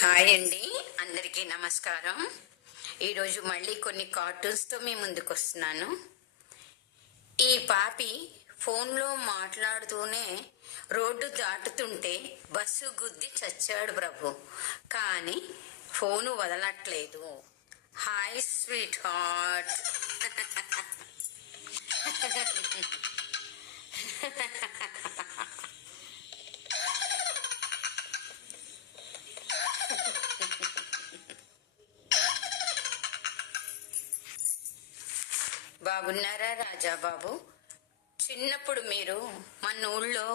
Hi అండి, అందరికీ నమస్కారం. ఈరోజు మళ్ళీ కొన్ని కార్టూన్స్తో మీ ముందుకు వస్తున్నాను. ఈ పాపి ఫోన్లో మాట్లాడుతూనే రోడ్డు దాటుతుంటే బస్సు గుద్ది చచ్చాడు ప్రభు, కానీ ఫోను వదలట్లేదు. Hi sweetheart. బాగున్నారా రాజాబాబు? చిన్నప్పుడు మీరు మన ఊళ్ళో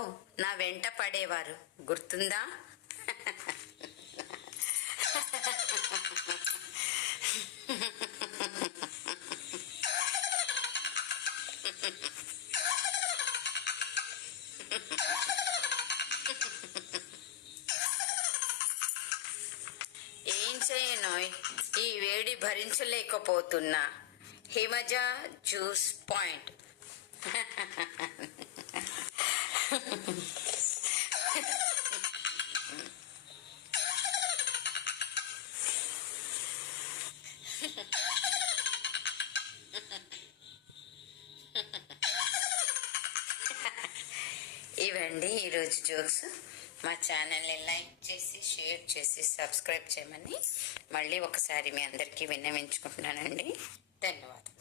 నా వెంట పడేవారు, గుర్తుందా? ఏం చేయను, ఈ వేడి భరించలేకపోతున్నా. Himaja juice point. ఇవండి ఈరోజు జోక్స్. మా ఛానల్ని లైక్ చేసి షేర్ చేసి సబ్స్క్రైబ్ చేయమని మళ్ళీ ఒకసారి మీ అందరికీ విన్నవించుకుంటున్నానండి. ధన్యవాదాలు.